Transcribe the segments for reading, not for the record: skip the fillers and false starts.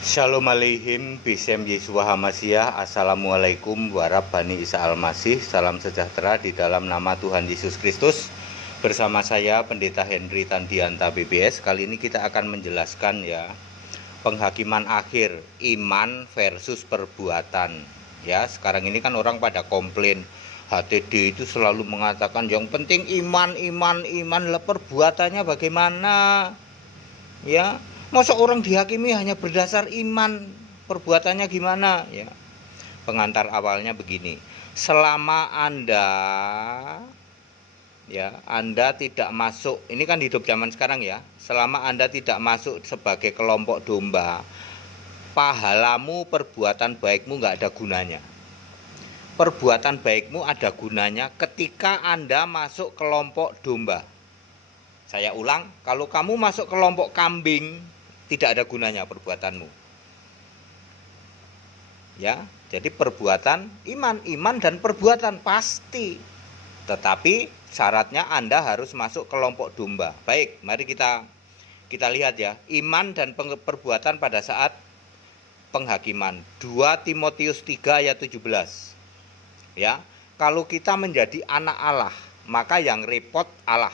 Shalom aleihim, Bisem Yeshua Hamashiach. Assalamualaikum warahmatullahi Isa Al-Masih. Salam sejahtera di dalam nama Tuhan Yesus Kristus. Bersama saya Pendeta Henry Tandianta BBS. Kali ini kita akan menjelaskan penghakiman akhir, iman versus perbuatan. Sekarang ini kan orang pada komplain, HTD itu selalu mengatakan yang penting iman, lah perbuatannya bagaimana? Masa orang dihakimi hanya berdasar iman, perbuatannya gimana? Pengantar awalnya begini. Selama Anda tidak masuk, ini kan hidup zaman sekarang selama Anda tidak masuk sebagai kelompok domba, pahalamu, perbuatan baikmu nggak ada gunanya. Perbuatan baikmu ada gunanya ketika Anda masuk kelompok domba. Saya ulang, kalau kamu masuk kelompok kambing, tidak ada gunanya perbuatanmu. Jadi perbuatan iman dan perbuatan pasti. Tetapi syaratnya Anda harus masuk kelompok domba. Baik, mari kita lihat iman dan perbuatan pada saat penghakiman. 2 Timotius 3 ayat 17. Kalau kita menjadi anak Allah, maka yang repot Allah.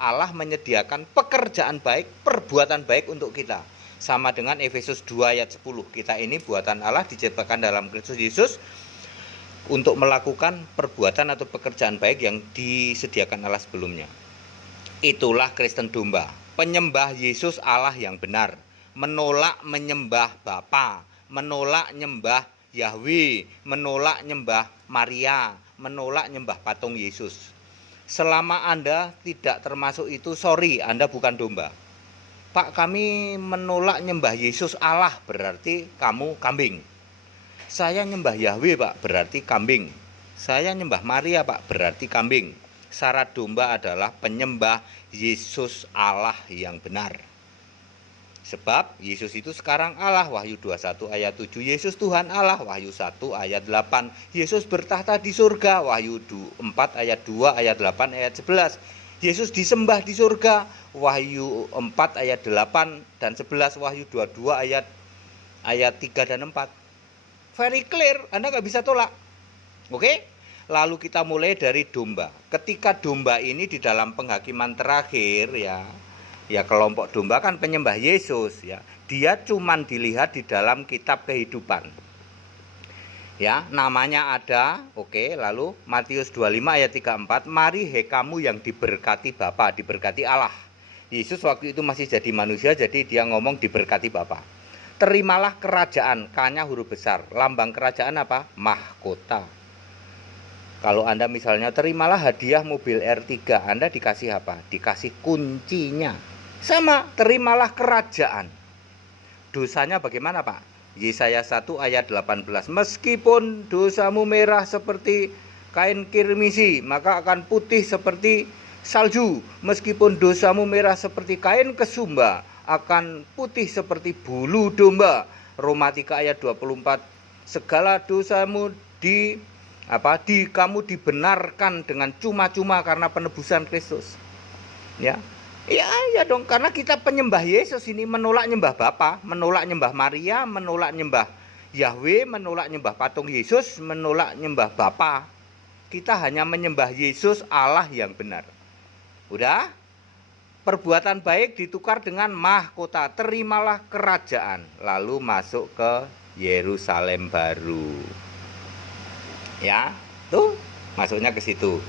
Allah menyediakan pekerjaan baik, perbuatan baik untuk kita. Sama dengan Efesus 2 ayat 10. Kita ini buatan Allah, diciptakan dalam Kristus Yesus untuk melakukan perbuatan atau pekerjaan baik yang disediakan Allah sebelumnya. Itulah Kristen domba, penyembah Yesus Allah yang benar, menolak menyembah Bapa, menolak nyembah Yahweh, menolak nyembah Maria, menolak nyembah patung Yesus. Selama Anda tidak termasuk itu, sorry, Anda bukan domba. Pak, kami menolak nyembah Yesus Allah, berarti kamu kambing. Saya nyembah Yahweh, Pak, berarti kambing. Saya nyembah Maria, Pak, berarti kambing. Syarat domba adalah penyembah Yesus Allah yang benar. Sebab Yesus itu sekarang Allah, Wahyu 21 ayat 7. Yesus Tuhan Allah, Wahyu 1 ayat 8. Yesus bertahta di surga, Wahyu 4 ayat 2 ayat 8 ayat 11. Yesus disembah di surga, Wahyu 4 ayat 8 dan 11, Wahyu 22 ayat 3 dan 4. Very clear, Anda nggak bisa tolak. Oke? Lalu kita mulai dari domba. Ketika domba ini di dalam penghakiman terakhir kelompok domba kan penyembah Yesus Dia cuman dilihat di dalam kitab kehidupan. Namanya ada. Oke, lalu Matius 25 ayat 34, mari he kamu yang diberkati Bapa, diberkati Allah. Yesus waktu itu masih jadi manusia, jadi dia ngomong diberkati Bapa. Terimalah kerajaan, K-nya huruf besar. Lambang kerajaan apa? Mahkota. Kalau Anda misalnya terimalah hadiah mobil R3, Anda dikasih apa? Dikasih kuncinya. Sama, terimalah kerajaan. Dosanya bagaimana, Pak? Yesaya 1 ayat 18. Meskipun dosamu merah seperti kain kirmisi, maka akan putih seperti salju. Meskipun dosamu merah seperti kain kesumba, akan putih seperti bulu domba. Roma 3 ayat 24. Segala dosamu kamu dibenarkan dengan cuma-cuma karena penebusan Kristus. Ya dong, karena kita penyembah Yesus ini, menolak nyembah Bapa, menolak nyembah Maria, menolak nyembah Yahweh, menolak nyembah patung Yesus, menolak nyembah Bapa. Kita hanya menyembah Yesus Allah yang benar. Udah? Perbuatan baik ditukar dengan mahkota, terimalah kerajaan, lalu masuk ke Yerusalem baru. Tuh, masuknya ke situ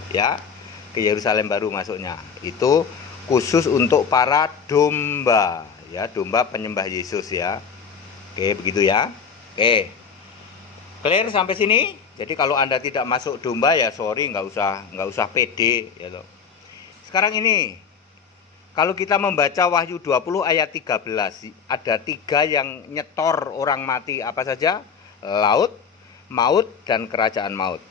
ke Yerusalem baru masuknya. Itu khusus untuk para domba, domba penyembah Yesus Oke, begitu Oke. Clear sampai sini? Jadi kalau Anda tidak masuk domba sorry, nggak usah pede Sekarang ini kalau kita membaca Wahyu 20 ayat 13, ada 3 yang nyetor orang mati, apa saja? Laut, maut, dan kerajaan maut.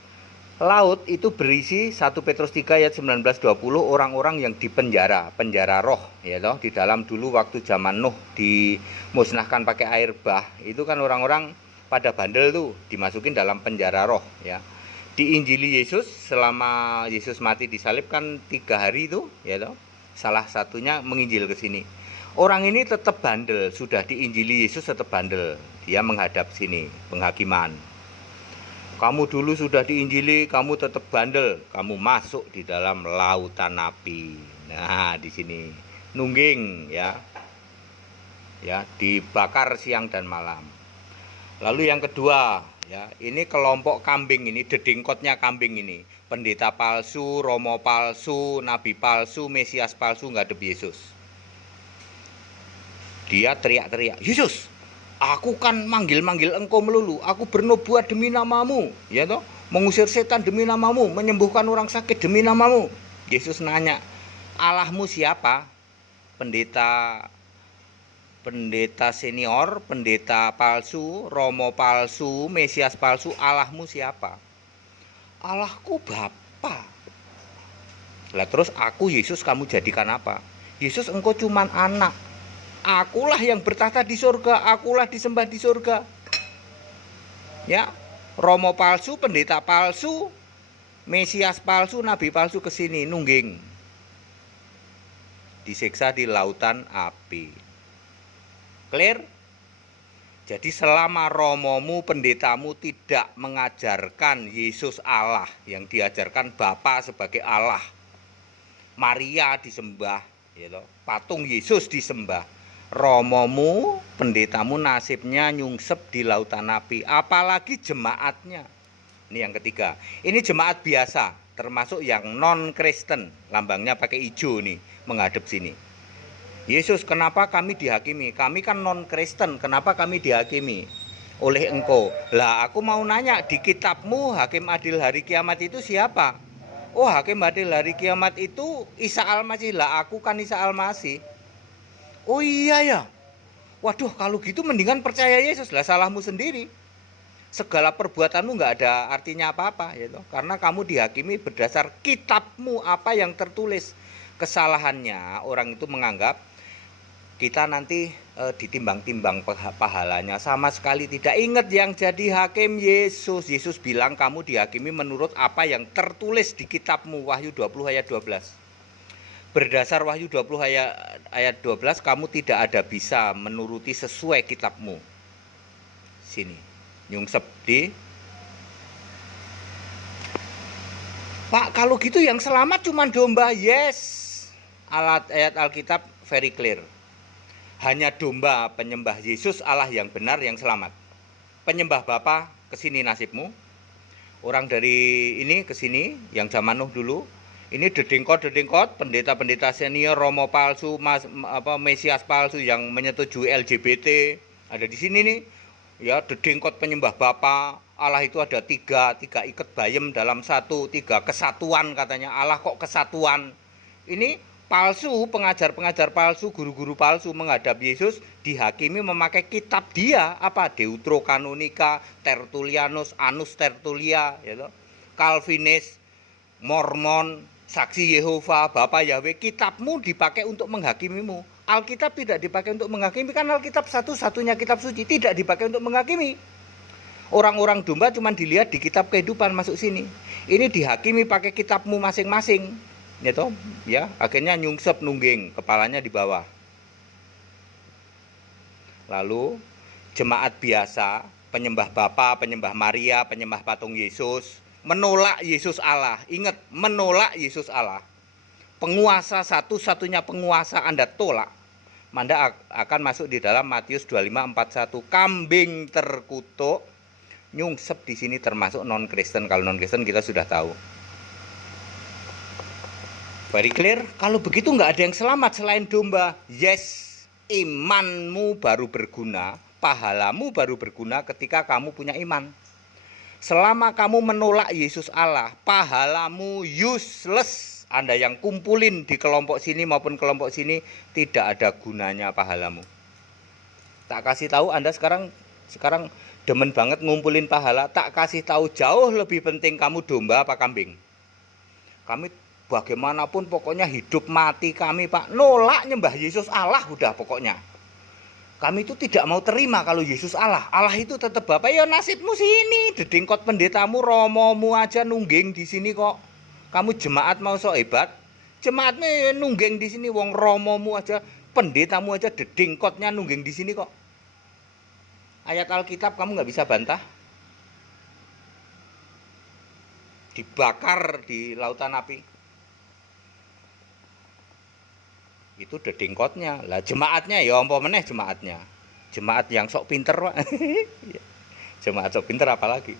Laut itu berisi 1 Petrus 3 ayat 19-20 orang-orang yang dipenjara, penjara roh di dalam dulu waktu zaman Nuh dimusnahkan pakai air bah. Itu kan orang-orang pada bandel tuh, dimasukin dalam penjara roh Di Injili Yesus, selama Yesus mati disalib kan 3 hari itu Salah satunya menginjil ke sini. Orang ini tetap bandel, sudah diinjili Yesus tetap bandel. Dia menghadap sini, penghakiman. Kamu dulu sudah diinjili, kamu tetap bandel, kamu masuk di dalam lautan api. Nah, di sini nungging ya. Ya, dibakar siang dan malam. Lalu yang kedua, ya, ini kelompok kambing ini, dedengkotnya kambing ini. Pendeta palsu, romo palsu, nabi palsu, mesias palsu ngadep Yesus. Dia teriak-teriak, Yesus, aku kan manggil-manggil engkau melulu, aku bernubuat demi namamu, ya toh, mengusir setan demi namamu, menyembuhkan orang sakit demi namamu. Yesus nanya, Allahmu siapa? Pendeta senior, pendeta palsu, romo palsu, mesias palsu, Allahmu siapa? Allahku Bapa. Lah terus aku Yesus kamu jadikan apa? Yesus engkau cuman anak. Akulah yang bertahta di surga, akulah disembah di surga. Ya, romo palsu, pendeta palsu, mesias palsu, nabi palsu kesini nungging. Disiksa di lautan api. Clear? Jadi selama romomu, pendetamu tidak mengajarkan Yesus Allah, yang diajarkan Bapa sebagai Allah, Maria disembah, ya loh, patung Yesus disembah, romomu, pendetamu nasibnya nyungsep di lautan api. Apalagi jemaatnya. Ini yang ketiga. Ini jemaat biasa, termasuk yang non-Kristen, lambangnya pakai hijau nih, menghadap sini. Yesus, kenapa kami dihakimi? Kami kan non-Kristen, kenapa kami dihakimi oleh engkau? Lah aku mau nanya, di kitabmu hakim adil hari kiamat itu siapa? Oh, hakim adil hari kiamat itu Isa Al-Masih. Lah aku kan Isa Al-Masih. Oh iya ya. Waduh, kalau gitu mendingan percaya Yesus. Lah salahmu sendiri. Segala perbuatanmu nggak ada artinya apa-apa, gitu. Karena kamu dihakimi berdasar kitabmu, apa yang tertulis. Kesalahannya orang itu menganggap kita nanti ditimbang-timbang pahalanya, sama sekali tidak. Ingat yang jadi hakim Yesus. Yesus bilang kamu dihakimi menurut apa yang tertulis di kitabmu. Wahyu 20 ayat 12. Berdasar Wahyu 20 ayat 12, kamu tidak ada bisa menuruti sesuai kitabmu. Sini, nyungsep di. Pak, kalau gitu yang selamat cuma domba. Yes. Ayat Alkitab very clear. Hanya domba penyembah Yesus Allah yang benar yang selamat. Penyembah Bapa, kesini nasibmu. Orang dari ini kesini, yang zaman Nuh dulu. Ini dedengkot, pendeta senior, romo palsu, mesias palsu yang menyetujui LGBT. Ada di sini nih. Ya, dedengkot penyembah Bapa. Allah itu ada tiga ikat bayem dalam satu, tiga kesatuan katanya. Allah kok kesatuan? Ini palsu, pengajar-pengajar palsu, guru-guru palsu menghadap Yesus, dihakimi memakai kitab dia, apa? Deuterokanonika, Tertullianus, Annus Tertulia, ya toh. Calvinis, Mormon, Saksi Yehova, Bapa Yahweh. Kitabmu dipakai untuk menghakimimu. Alkitab tidak dipakai untuk menghakimi, kan Alkitab satu-satunya kitab suci, tidak dipakai untuk menghakimi. Orang-orang domba cuma dilihat di kitab kehidupan masuk sini. Ini dihakimi pakai kitabmu masing-masing. Ya toh, ya, akhirnya nyungsep nungging, kepalanya di bawah. Lalu jemaat biasa, penyembah Bapa, penyembah Maria, penyembah patung Yesus, menolak Yesus Allah. Ingat, menolak Yesus Allah. Penguasa, satu-satunya penguasa Anda tolak, Anda akan masuk di dalam Matius 25:41. Kambing terkutuk, nyungsep di sini termasuk non-Kristen. Kalau non-Kristen kita sudah tahu. Very clear. Kalau begitu nggak ada yang selamat selain domba. Yes, imanmu baru berguna, pahalamu baru berguna ketika kamu punya iman. Selama kamu menolak Yesus Allah, pahalamu useless. Anda yang kumpulin di kelompok sini maupun kelompok sini, tidak ada gunanya pahalamu. Tak kasih tahu Anda sekarang demen banget ngumpulin pahala. Tak kasih tahu jauh lebih penting kamu domba apa kambing. Kami bagaimanapun pokoknya hidup mati kami, Pak, nolak nyembah Yesus Allah udah pokoknya. Kami itu tidak mau terima kalau Yesus Allah. Allah itu tetap Bapa. Ya nasibmu sini, dedengkot pendetamu, romomu aja nungging di sini kok. Kamu jemaat mau sok hebat, jemaatnya nungging di sini, wong romomu aja Pendetamu aja dedengkotnya nungging di sini kok. Ayat Alkitab kamu nggak bisa bantah. Dibakar di lautan api. Itu dedengkotnya. Lah jemaatnya ya apa meneh jemaatnya. Jemaat yang sok pinter, Pak. Jemaat sok pinter apalagi.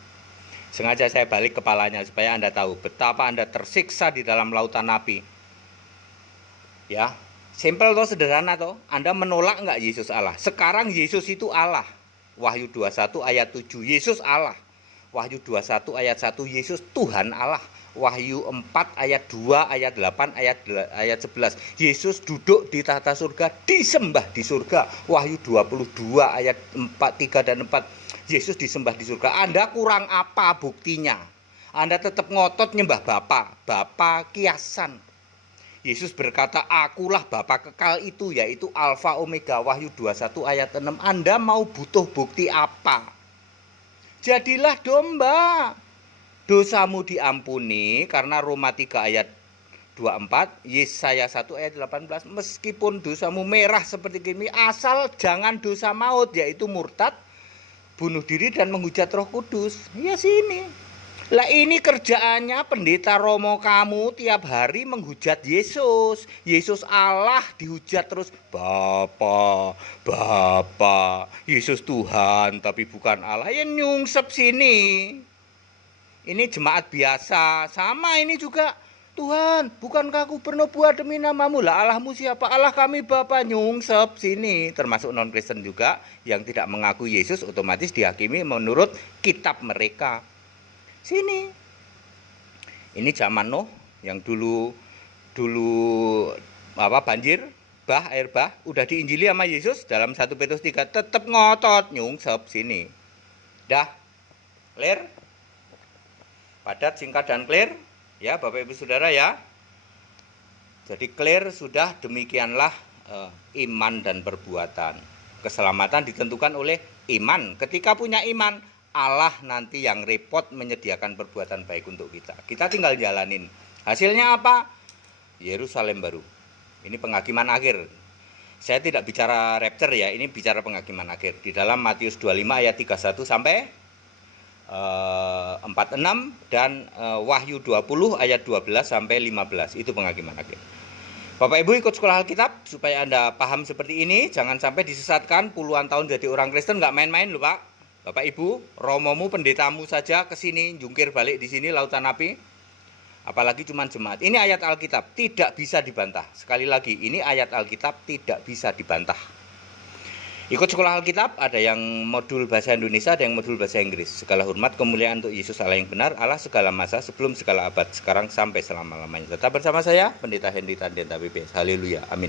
Sengaja saya balik kepalanya supaya Anda tahu betapa Anda tersiksa di dalam lautan api. Ya, simpel toh, sederhana toh. Anda menolak enggak Yesus Allah? Sekarang Yesus itu Allah. Wahyu 21 ayat 7, Yesus Allah. Wahyu 21 ayat 1, Yesus Tuhan Allah. Wahyu 4 ayat 2, ayat 8, ayat 11, Yesus duduk di tahta surga, disembah di surga. Wahyu 22 ayat 4, 3 dan 4, Yesus disembah di surga. Anda kurang apa buktinya? Anda tetap ngotot nyembah Bapa kiasan. Yesus berkata, akulah Bapa kekal itu, yaitu Alfa Omega. Wahyu 21 ayat 6. Anda mau butuh bukti apa? Jadilah domba. Dosamu diampuni karena Roma 3 ayat 24, Yesaya 1 ayat 18. Meskipun dosamu merah seperti kimi, asal jangan dosa maut, yaitu murtad, bunuh diri dan menghujat Roh Kudus. Ya sini. Lah ini kerjaannya pendeta Romo kamu tiap hari menghujat Yesus. Yesus Allah dihujat terus. Bapa, Yesus Tuhan tapi bukan Allah. Ya nyungsep sini. Ini jemaat biasa. Sama ini juga. Tuhan, bukankah aku pernah buat demi namamu? Lah Allahmu siapa? Allah kami Bapa. Nyungsep sini. Termasuk non-Kristen juga yang tidak mengakui Yesus otomatis dihakimi menurut kitab mereka. Sini. Ini zaman Nuh yang dulu banjir, air bah udah diinjili sama Yesus dalam 1 Petrus 3, tetap ngotot nyungsep sini. Dah. Clear? Padat, singkat dan clear. Ya, Bapak Ibu Saudara ya. Jadi clear sudah, demikianlah iman dan perbuatan. Keselamatan ditentukan oleh iman. Ketika punya iman, Allah nanti yang repot menyediakan perbuatan baik untuk kita. Kita tinggal jalanin. Hasilnya apa? Yerusalem baru. Ini penghakiman akhir. Saya tidak bicara rapture ya, ini bicara penghakiman akhir. Di dalam Matius 25 ayat 31 sampai 46 dan Wahyu 20 ayat 12 sampai 15. Itu penghakiman akhir. Bapak Ibu ikut sekolah Alkitab supaya Anda paham seperti ini. Jangan sampai disesatkan puluhan tahun jadi orang Kristen, nggak main-main loh Pak. Bapak Ibu, romomu pendetamu saja ke sini jungkir balik di sini lautan api. Apalagi cuma jemaat. Ini ayat Alkitab tidak bisa dibantah. Sekali lagi, ini ayat Alkitab tidak bisa dibantah. Ikut sekolah Alkitab, ada yang modul bahasa Indonesia, ada yang modul bahasa Inggris. Segala hormat kemuliaan untuk Yesus Allah yang benar, Allah segala masa, sebelum segala abad, sekarang sampai selama-lamanya. Tetap bersama saya, Pendeta Henry Tandian PBS. Haleluya, amin.